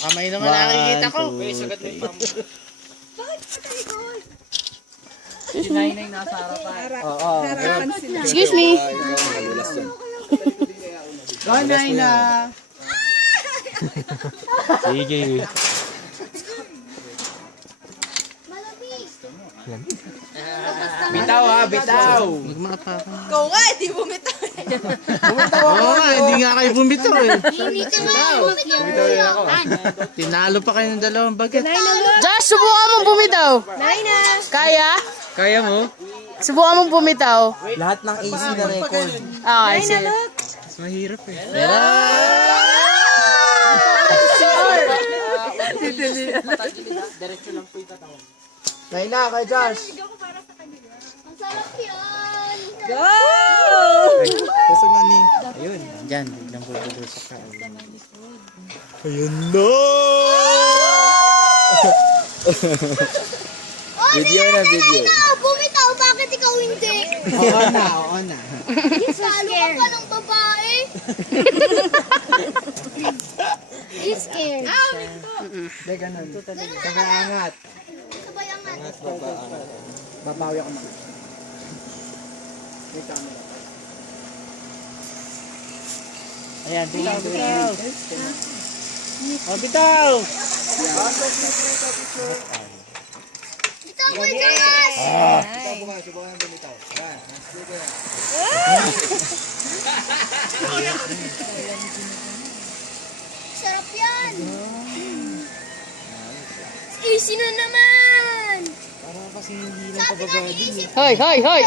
Kamay naman nakikita ko. Si Nainay nasa harapan. Excuse me. Go, Naina. Sige. Bitaw ha, bitaw. Ikaw nga, di bumitaw. Oo nga, hindi nga kayo bumitaw eh. Bumitaw rin ako. Tinalo pa kayo ng dalawang bagat. Josh, subukan mong bumitaw. Naina! Kaya? Kaya mo? Subukan mong bumitaw. Lahat ng AC na record. Ah, I see. Mas mahirap eh. Diretso lang po yung katawan. Naina, kay Josh. Ang sarap yan! Go! Gusto nga ni. Ayun, dyan, biglang pupulo sa ka. Ayun no! Video na, video. Bumitaw, bakit ikaw hindi? Oo na, oo na. Salo ka pa ng babae. He's scared. Hindi, ganun. Saka angat. Sabay angat. Babawi ako mga. May camera. Ayan, bitaw, bitaw. Oh, bitaw! Bitaw mo dyan! Subukan ang bumitaw. Sarap yan! Easy na naman! Parang kasi hindi lang pababa din. Hoy, hoy, hoy.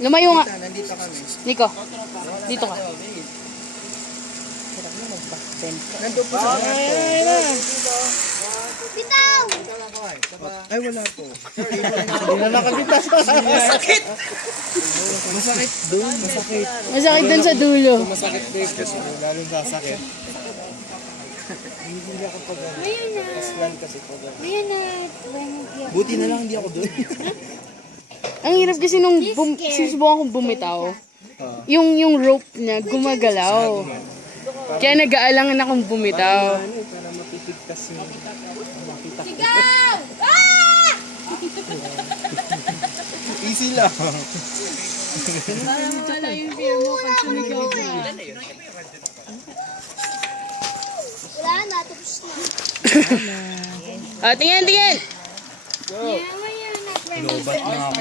Lumayo nga. Nandito kami. Nico, dito ka. Nandito po sa kwarto. Bitaw! Ay, wala po. Hindi na nakabitas. Masakit! Masakit doon, masakit. Masakit dun sa dulo. Masakit din kasi lalo sasakit. Hindi ako pag Ngayon na. plan kasi pag Ngayon na. buti na lang hindi ako doon. Ang hirap kasi nung sinusubukan kong bumitaw. Yung rope niya gumagalaw. Kaya nag-aalangan akong bumitaw. Para mapipigtas yung makita ko. Sigaw! Ah! Easy lang. Wala na, tapos na. Ah, tingin, tingin! Yeah, ngayon na. Lobat na ako.